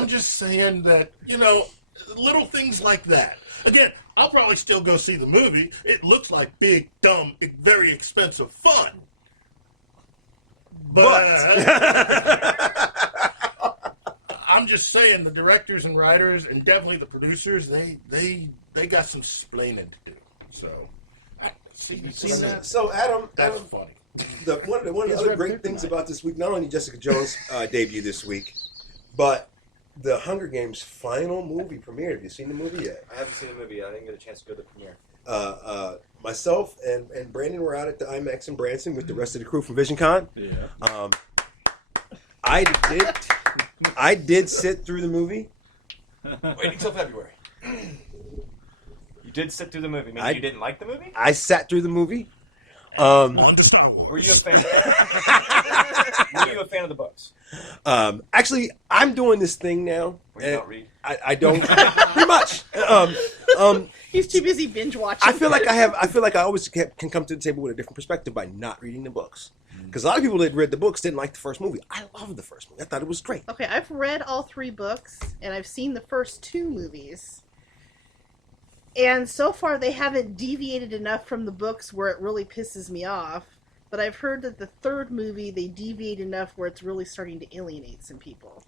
I'm just saying that, little things like that. Again, I'll probably still go see the movie. It looks like big, dumb, very expensive fun. But I'm just saying the directors and writers and definitely the producers, they got some splaining to do. So, you seen that? So Adam, That's funny. One of the other great things about this week, not only Jessica Jones' debut this week, but the Hunger Games final movie premiere. Have you seen the movie yet? I haven't seen the movie yet. I didn't get a chance to go to the premiere. Myself and Brandon were out at the IMAX in Branson with the rest of the crew from VisionCon. Yeah. I did sit through the movie. Waiting till February. You did sit through the movie. Meaning you didn't like the movie? I sat through the movie. On to Star Wars. Were you a fan? Were you a fan of the books? Actually, I'm doing this thing now. Where you don't read? I don't pretty much. He's too busy binge watching. I feel like I always can come to the table with a different perspective by not reading the books. Because a lot of people that read the books didn't like the first movie. I loved the first movie. I thought it was great. Okay, I've read all 3 books, and I've seen the first 2 movies. And so far, they haven't deviated enough from the books where it really pisses me off. But I've heard that the 3rd movie, they deviate enough where it's really starting to alienate some people.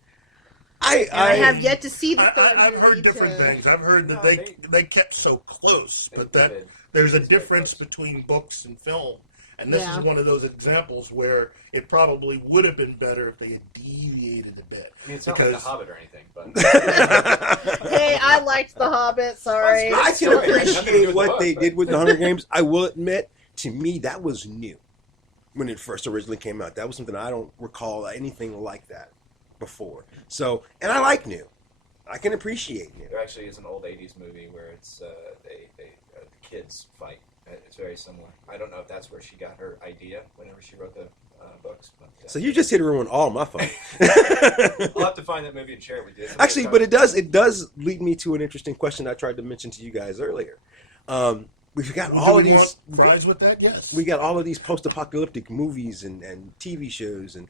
I have yet to see the 3rd movie. I've heard different things. I've heard that they kept so close, but that there's a difference between books and film. And this is one of those examples where it probably would have been better if they had deviated a bit. I mean, it's not like The Hobbit or anything, but... Hey, I liked The Hobbit, sorry. I can appreciate what they did with the Hunger Games. I will admit, to me, that was new when it first originally came out. That was something I don't recall anything like that before. So, and I like new. I can appreciate new. There actually is an old 80s movie where it's the kids fight. It's very similar. I don't know if that's where she got her idea whenever she wrote the books. But, so you just hit a ruin all my fun. I'll have to find that movie and share it with you. Actually, but it does lead me to an interesting question I tried to mention to you guys earlier. We've got all of these fries with that. Yes, we got all of these post-apocalyptic movies and TV shows. And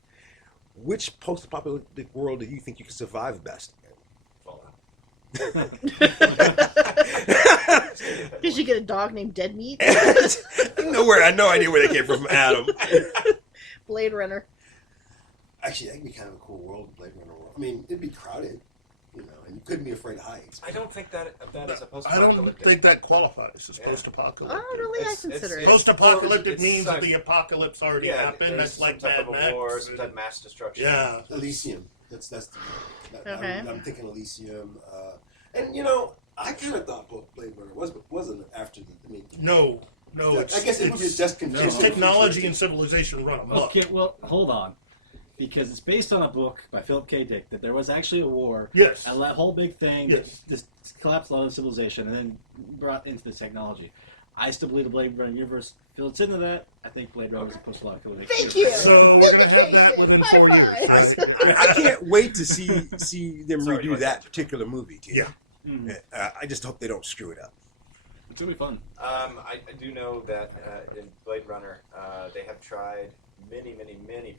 which post-apocalyptic world do you think you can survive best? Did you get a dog named Dead Meat? I had no idea where they came from, Adam. Blade Runner. Actually, that'd be kind of a cool world, Blade Runner world. I mean, it'd be crowded, and you couldn't be afraid of heights. I don't think that is a post-apocalyptic. I don't think that qualifies as post-apocalyptic. Oh, really? I consider it. Post-apocalyptic means that the apocalypse already happened. That's like Mad Max. War, some type of mass destruction. Yeah. Elysium. That's okay. I'm thinking Elysium. And I kind of thought Blade Runner wasn't after the. I mean, no. I guess it was just confusing. It's technology and civilization run amok. Okay, well, hold on. Because it's based on a book by Philip K. Dick that there was actually a war. Yes. A whole big thing. Yes. This collapsed a lot of civilization and then brought into the technology. I still believe the Blade Runner universe fits into that. I think Blade Runner is a post-apocalyptic. Thank you. So we're going to have that within 4 years. I can't wait to see them redo that particular movie. Too. Yeah. Mm-hmm. I just hope they don't screw it up. It's going to be fun. I do know that in Blade Runner, they have tried, many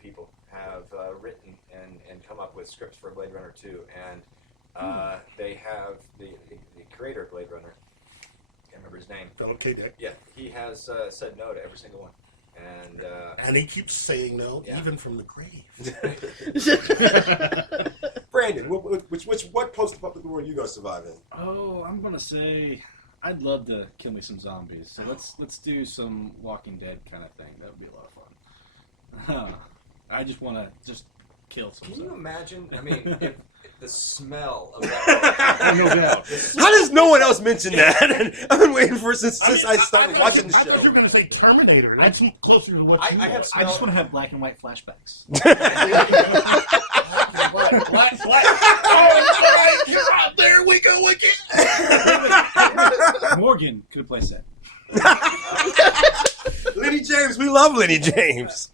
people have written and come up with scripts for Blade Runner 2, and they have the creator of Blade Runner, I can't remember his name. Philip K. Dick. Yeah, he has said no to every single one. And he keeps saying no, even from the grave. Brandon, what post-apocalyptic world you gonna survive in? Oh, I'm gonna say I'd love to kill me some zombies. So let's do some Walking Dead kind of thing. That would be a lot of fun. I just want to kill some. Can you imagine? I mean, if the smell of that. No doubt. How does no one else mention that? I've been waiting for it since I started watching the I thought you show. were going to say Terminator. That's closer to what you I have. I just want to have black and white flashbacks. Black. Oh, you're out there. We go again. Morgan could have played that. Lenny James, we love Lenny James.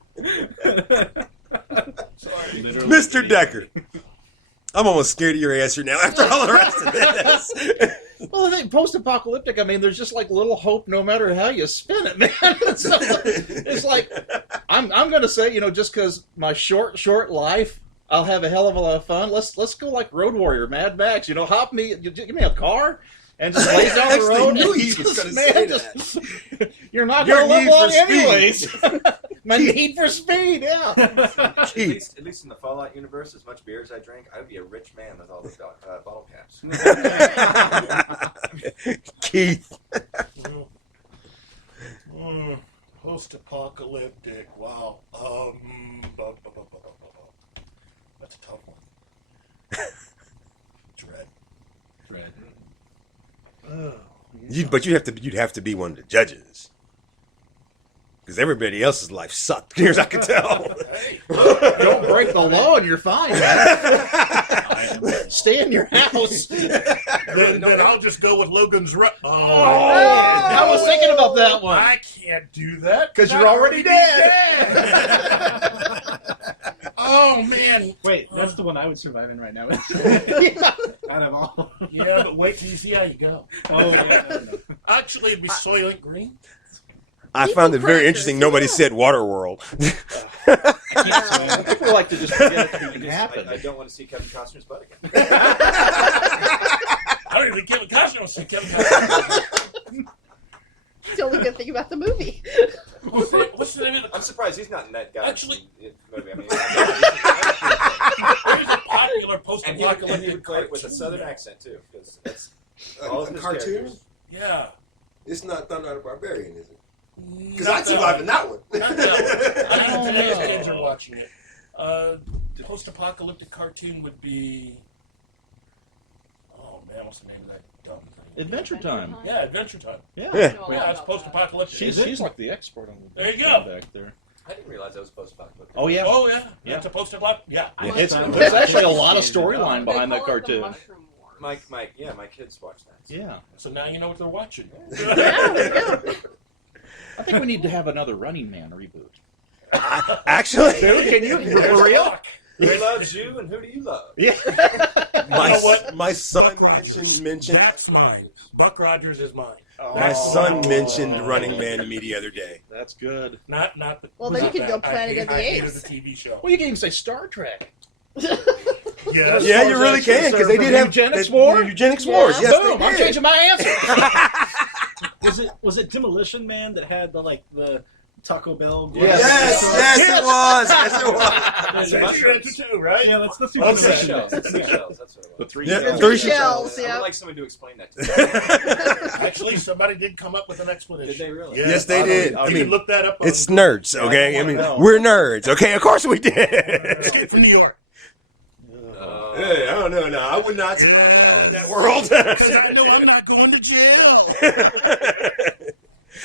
Sorry. Mr. Decker. I'm almost scared of your answer now after all the rest of this. Well, I think post-apocalyptic, I mean, there's just like little hope no matter how you spin it, man. So, it's like, I'm going to say, just because my short life I'll have a hell of a lot of fun. Let's go like Road Warrior, Mad Max. Hop me, give me a car. And just lays down the road. Knew he was going to say that. You're not going to live long anyways. My Keith. need for speed, yeah. At least in the Fallout universe, as much beer as I drink, I would be a rich man with all those bottle caps. Keith. Post-apocalyptic. Wow. That's a tough one. Dread. But you'd have to be one of the judges. Because everybody else's life sucked, near as I can tell. Hey. Don't break the law and you're fine, man. Stay in your house. Then I'll just go with Logan's Run. I was thinking about that one. I can't do that. Because you're already dead. Oh, man. Wait, that's the one I would survive in right now. Out of all. Yeah, but wait till you see how you go. Oh, yeah. Actually, it'd be Soylent Green. I found it very interesting. Nobody said Waterworld. I think we like to just forget it even happened. I don't want to see Kevin Costner's butt again. I don't even think Kevin Costner wants to see Kevin Costner. It's the only good thing about the movie. What's the name of the... I'm surprised he's not in that guy. Actually- movie. I mean, There's a popular and he post-apocalyptic would play it with a cartoon. southern accent too, because that's all of his cartoon? characters. Yeah. It's not Thunder the Barbarian, is it? Because Not I survived in that one. Not that one. I don't know today's know. kids are watching it. The post-apocalyptic cartoon would be... Oh, man, what's the name of that dumb thing? Adventure Time. Yeah, Adventure Time. Yeah. Yeah. Yeah, it's post-apocalyptic. She's like the expert on the There you go. back there. I didn't realize that was post-apocalyptic. Oh, yeah. Oh, yeah. Yeah. It's a post-apocalyptic. Yeah. It's actually a lot of storyline behind that cartoon. My kids watch that. Yeah. So now you know what they're watching. Yeah, there you go. I think we need to have another Running Man reboot. Actually, Dude, can you, for real? Who loves you and who do you love? Yeah. my son Buck Rogers. mentioned That's mine. Buck Rogers is mine. my son mentioned Running Man to me the other day. That's good. Not the... Well, then you not could go that. Planet of the I hated Apes. the TV show. Well, you can even say Star Trek. Yes. Yeah, you really can, because they did have Eugenics War? Eugenics Yeah. Wars. Yes, Boom! they I'm did. changing my answer. Was it Demolition Man that had the Taco Bell? Yes. Yes, it was. Yes, it was. That's your answer too, right? Yeah, let's do Okay. Demolition Man. Shells. That's what it was. The three Yeah, shells. three shells. I Yeah. would like someone to explain that to me. Actually, somebody did come up with an explanation. Did they really? Yeah. Yes, they did. You I can mean, look that up. it's nerds, okay? I mean, we're nerds, okay? Of course we did. Escape from New York. Hey, I don't know. No, I would not survive in that world. Because I know I'm not going to jail.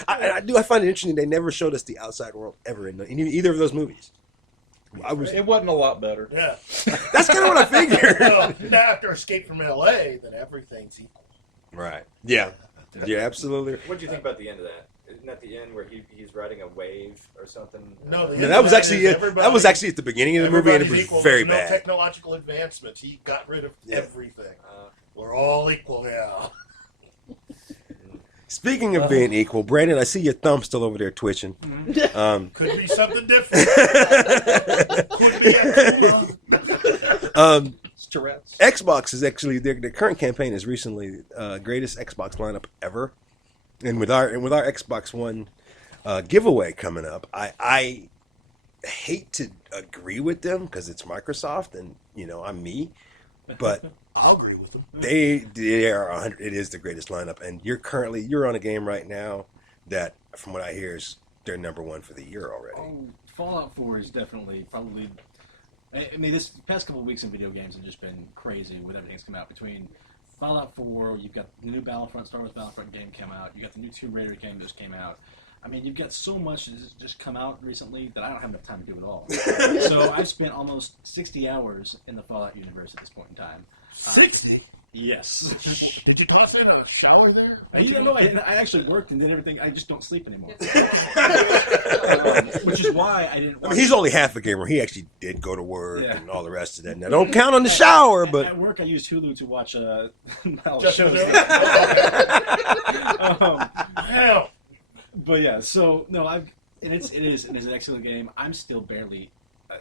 I find it interesting. They never showed us the outside world ever in either of those movies. It wasn't a lot better. Yeah. That's kind of what I figured. Well, after Escape from L.A., then everything's equal. Right. Yeah. Yeah. Absolutely. What did you think about the end of that? Isn't that the end where he's riding a wave or something? No, the No, that was actually is that was actually at the beginning of the movie, and it was everybody's equal. very There's bad. No technological advancements. He got rid of everything. We're all equal now. Speaking of being equal, Brandon, I see your thumb still over there twitching. Could be something different. Could be It's Tourette's. Xbox is actually their current campaign is recently greatest Xbox lineup ever, and with our Xbox One giveaway coming up, I hate to agree with them because it's Microsoft and I'm me, but I'll agree with them. they are 100. It is the greatest lineup, and you're on a game right now that, from what I hear, is their number one for the year already. Oh, Fallout 4 is definitely probably. I mean, this past couple of weeks in video games have just been crazy with everything that's come out. Between Fallout 4, you've got the new Battlefront, Star Wars Battlefront game come out. You got the new Tomb Raider game that just came out. I mean, you've got so much that's just come out recently that I don't have enough time to do it all. So I've spent almost 60 hours in the Fallout universe at this point in time. 60? Yes. Did you toss in a shower there? You don't know, I actually worked and did everything. I just don't sleep anymore. Which is why I didn't I watch. mean, he's only half a gamer. He actually did go to work Yeah. and all the rest of that. Now, don't count on the shower, but At work, I used Hulu to watch Just shows. Hell. But yeah, so no, it is an excellent game. I'm still barely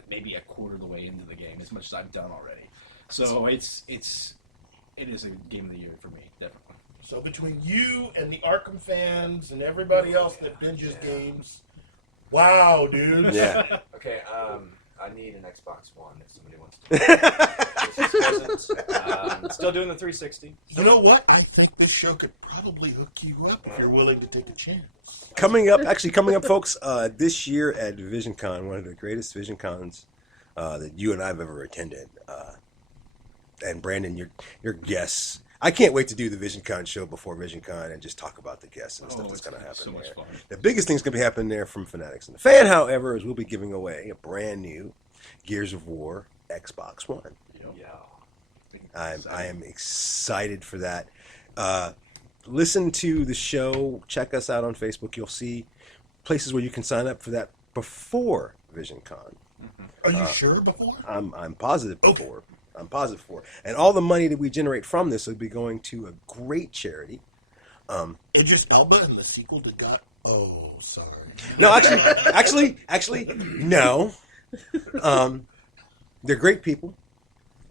maybe a quarter of the way into the game, as much as I've done already. So it is a game of the year for me, definitely. So between you and the Arkham fans and everybody else that binges games, wow, dude. Yeah. Okay, I need an Xbox One if somebody wants to. Still doing the 360. You know what? I think this show could probably hook you up if you're willing to take a chance. Coming up, folks, this year at VisionCon, one of the greatest VisionCons that you and I have ever attended. And Brandon, your guests. I can't wait to do the VisionCon show before VisionCon and just talk about the guests and stuff that's going to happen so much there. fun. The biggest thing's going to be happening there from Fanatics and the Fan, however, is we'll be giving away a brand new Gears of War Xbox One. Yeah. I am excited for that. Listen to the show. Check us out on Facebook. You'll see places where you can sign up for that before VisionCon. Are you sure before? I'm positive before. I'm positive for. And all the money that we generate from this will be going to a great charity. Idris Elba and the sequel to God. Oh, sorry. No, actually, no. They're great people,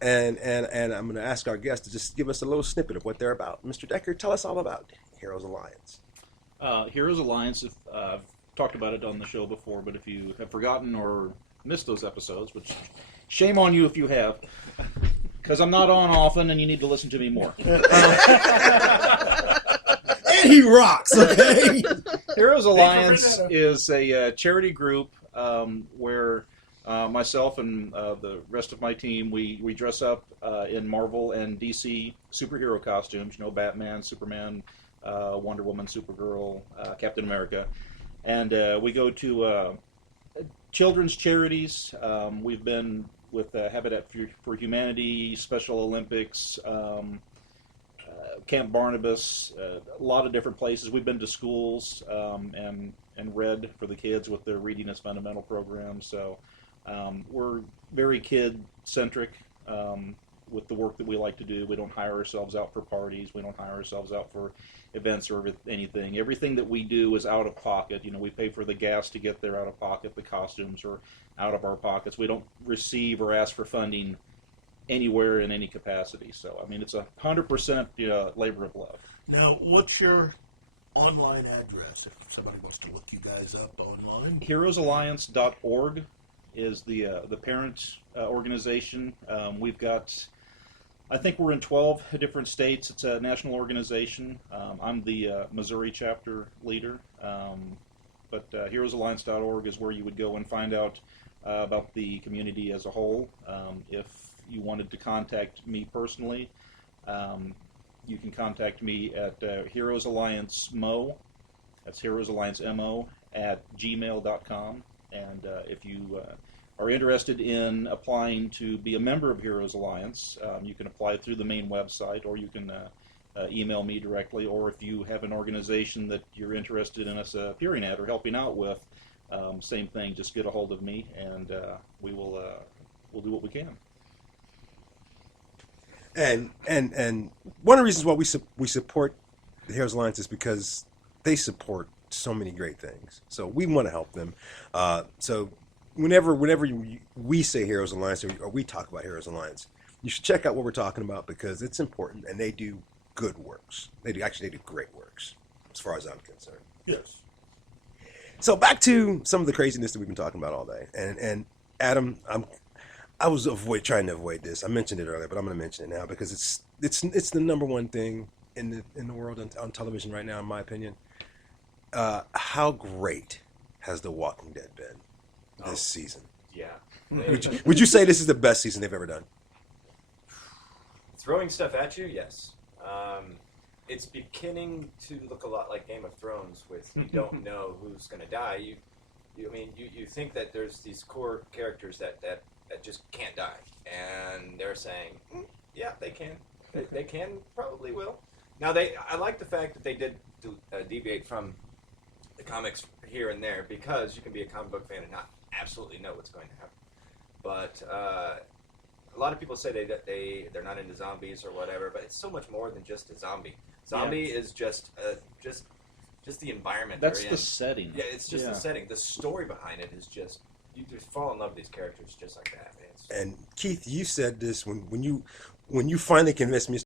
and I'm going to ask our guests to just give us a little snippet of what they're about. Mr. Decker, tell us all about Heroes Alliance. Heroes Alliance. I've talked about it on the show before, but if you have forgotten or missed those episodes, which shame on you if you have, because I'm not on often, and you need to listen to me more. And he rocks, okay? Heroes Alliance is a charity group where myself and the rest of my team, we dress up in Marvel and DC superhero costumes, Batman, Superman, Wonder Woman, Supergirl, Captain America. And we go to children's charities. We've been with Habitat for Humanity, Special Olympics, Camp Barnabas, a lot of different places. We've been to schools and read for the kids with their Reading is Fundamental program. So we're very kid-centric with the work that we like to do. We don't hire ourselves out for parties. We don't hire ourselves out for events or anything. Everything that we do is out of pocket. We pay for the gas to get there out of pocket. The costumes are out of our pockets. We don't receive or ask for funding anywhere in any capacity. So, it's 100% labor of love. Now, what's your online address if somebody wants to look you guys up online? HeroesAlliance.org is the parent organization. We've got, I think we're in 12 different states. It's a national organization. I'm the Missouri chapter leader. But HeroesAlliance.org is where you would go and find out about the community as a whole. If you wanted to contact me personally, you can contact me at HeroesAllianceMo, that's HeroesAllianceMO, at gmail.com. And if you are interested in applying to be a member of Heroes Alliance, you can apply through the main website, or you can email me directly, or if you have an organization that you're interested in us appearing at or helping out with, same thing, just get a hold of me, and we'll do what we can. And one of the reasons why we support the Heroes Alliance is because they support so many great things. So we want to help them. So whenever we say Heroes Alliance or we talk about Heroes Alliance, you should check out what we're talking about because it's important and they do good works. They do great works as far as I'm concerned. Yes. So back to some of the craziness that we've been talking about all day. And Adam, I was trying to avoid this. I mentioned it earlier, but I'm going to mention it now because it's the number one thing in the world on television right now, in my opinion. How great has The Walking Dead been this season? Yeah. Would you say this is the best season they've ever done? Throwing stuff at you, yes. It's beginning to look a lot like Game of Thrones, with you don't know who's going to die. You think that there's these core characters that just can't die, and they're saying, yeah, they can. They can, probably will. Now, I like the fact that they did deviate from the comics here and there, because you can be a comic book fan and not absolutely know what's going to happen. But a lot of people say they're not into zombies or whatever, but it's so much more than just a zombie. Zombie is just the environment. That's they're the in. setting. Yeah, it's just the setting. The story behind it is just you just fall in love with these characters just like that, man. And Keith, you said this when you finally convinced me